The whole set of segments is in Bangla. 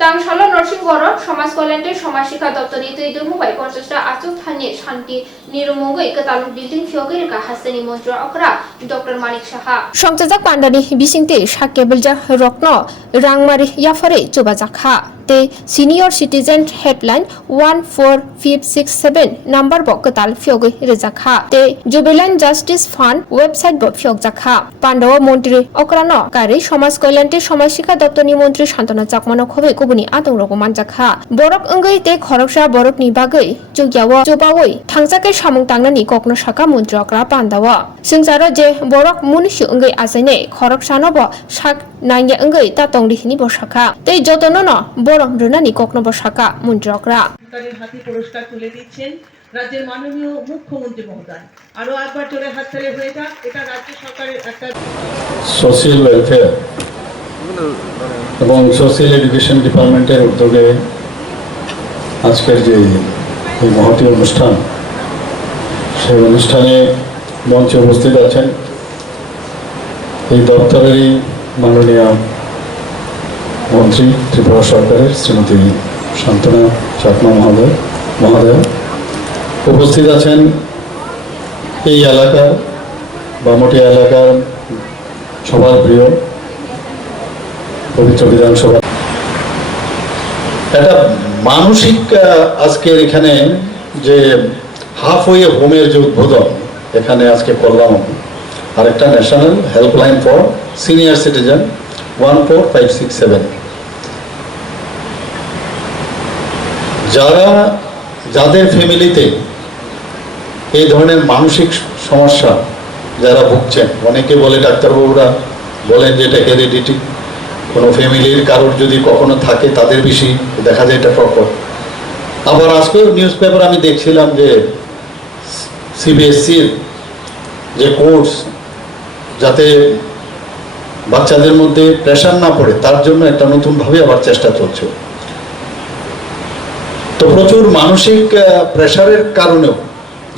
तांगशाला नरसिंहगढ़ समाज कल्याण समाज शिक्षा दप्तर दुमुबाई 50 आचुक थानी शांति निरुमुगै कताल बिल्डिं फियक रेखा हासनी मंत्री अकरा डॉक्टर मानिक साहा संचाजक पांडानी बिसिंगते साकेबलजा रत्न रांगमारी याफारे चोबा जाखा ते सीनियर सिटीजन हेल्पलाइन 14567 नंबर बो कताल फियक रेजाखा ते जुबिलेंट जस्टिस फंड वेबसाइट बो फियक जाखा पांडव मंत्री अकरा न कारी समाज कल्याण समाज शिक्षा दप्तरनि मंत्री शांतना जाकमानो खबे गुबुनि आदं रगमान जाखा बरक अंगै ते खरकसा बरकनि बागै जुग्याव जोबावै थांजाकै सामुं तांनानि ककनो साका मंत्री अकरा पांडाव सिंजारो जे बरक मुनिसु अंगै आजाइने खरकसानो बो साक नाइने अंगै तातंगदिनि बसाखा ते जतनो न बरक रुनानि ककनो बसाखा मंत्री अकरा हाथी पुरस्कार तुले दिচ্ছেন রাজ্যের মাননীয় মুখ্যমন্ত্রী মহোদয় আরো একবার জোরে হাততালি হয়ে যাক এটা রাজ্য সরকারের একটা সোশ্যাল ওয়েলফেয়ার এবং সোশ্যাল এডুকেশন ডিপার্টমেন্টের উদ্যোগে আজকের যে এই মহতী অনুষ্ঠান সেই অনুষ্ঠানে মঞ্চে উপস্থিত আছেন এই দপ্তরেরই মাননীয় মন্ত্রী ত্রিপুরা সরকারের শ্রীমতী শান্তনা চাকমা মহোদয় উপস্থিত আছেন এই এলাকার বামটিয়া এলাকার সবার প্রিয় পবিত্র বিধানসভা একটা মানসিক আজকের এখানে যে হাফওয়ে হোমের যে উদ্বোধন এখানে আজকে করলাম আরেকটা national helpline for senior citizen 14567 যাদের ফ্যামিলিতে এই ধরনের মানসিক সমস্যা যারা ভুগছেন অনেকে বলে ডাক্তারবাবুরা বলেন যে এটা হেরিডিটি কোনো ফ্যামিলির কারোর যদি কখনো থাকে তাদের বেশি দেখা যায় এটা প্রকট আবার আজকেও নিউজ পেপার আমি দেখছিলাম যে সিবিএসসির যে কোর্স যাতে বাচ্চাদের মধ্যে প্রেশার না পড়ে তার জন্য একটা নতুনভাবে আবার চেষ্টা চলছে তো প্রচুর মানসিক প্রেশারের কারণেও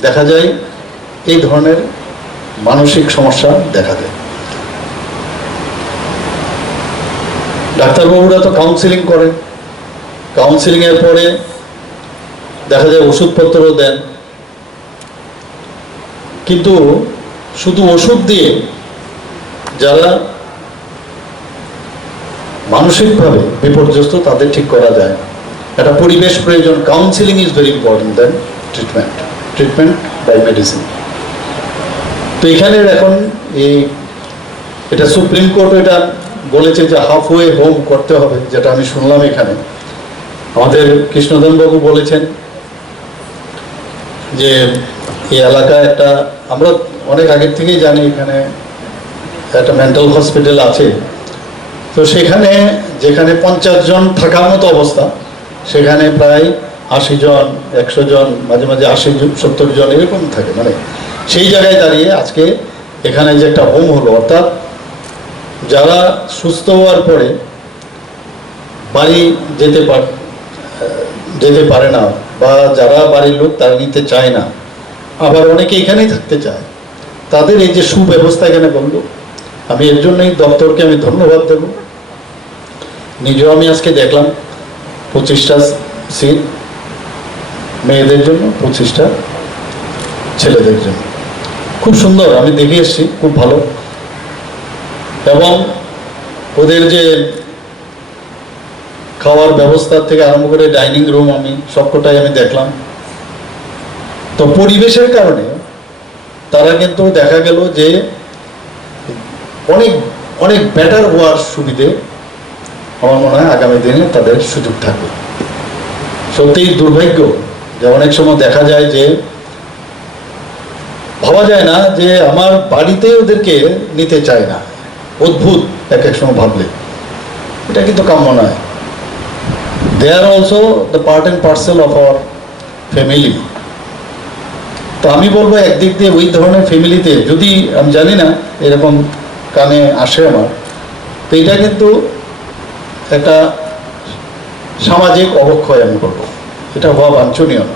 দেখা যায় এই ধরনের মানসিক সমস্যা দেখা দেয় ডাক্তারবাবুরা তো কাউন্সিলিং করেন কাউন্সিলিংয়ের পরে দেখা যায় ওষুধপত্রও দেন কিন্তু শুধু ওষুধ দিয়ে যারা মানসিকভাবে বিপর্যস্ত তাদের ঠিক করা যায় একটা পরিবেশ প্রয়োজন counselling is very important then treatment by medicine তো এখানে এখন এটা সুপ্রিম কোর্ট এটা বলেছে যে হাফওয়ে হোম করতে হবে যেটা আমি শুনলাম এখানে আমাদের কৃষ্ণধন বাবু বলেছেন যে এই এলাকায় একটা আমরা অনেক আগের থেকেই জানি এখানে একটা মেন্টাল হসপিটাল আছে তো সেখানে যেখানে 50 জন থাকার মতো অবস্থা সেখানে প্রায় 80 জন 100 জন মাঝে মাঝে 80-70 জন এরকম থাকে মানে সেই জায়গায় দাঁড়িয়ে আজকে এখানে যে একটা হোম হলো অর্থাৎ যারা সুস্থ হওয়ার পরে বাড়ি যেতে পারে না বা যারা বাড়ির লোক তারা নিতে চায় না আবার অনেকে এখানেই থাকতে চায় তাদের এই যে সুব্যবস্থা এখানে করলো আমি এর জন্যই দপ্তরকে আমি ধন্যবাদ দেব নিজেও আমি আজকে দেখলাম 25টা সিট মেয়েদের জন্য 25টা ছেলেদের জন্য খুব সুন্দর আমি দেখে এসেছি খুব ভালো এবং ওদের যে খাওয়ার ব্যবস্থা থেকে আরম্ভ করে ডাইনিং রুম আমি সবকটাই আমি দেখলাম তো পরিবেশের কারণে তারা কিন্তু দেখা গেল যে অনেক অনেক বেটার হওয়ার সুবিধে আমার মনে হয় আগামী দিনে তাদের সুযোগ থাকবে সত্যিই দুর্ভাগ্য যে অনেক সময় দেখা যায় যে ভাবা যায় না যে আমার বাড়িতে ওদেরকে নিতে চায় না অদ্ভুত এক সময় ভাবলে এটা কিন্তু কাম্য নয় they are also the part and parcel of our family তো আমি বলবো একদিক দিয়ে ওই ধরনের ফ্যামিলিতে যদি আমি জানি না এরকম কানে আসে আমার তো এটা কিন্তু একটা সামাজিক অবক্ষয় আমি বলবো এটা হওয়া বাঞ্ছনীয় না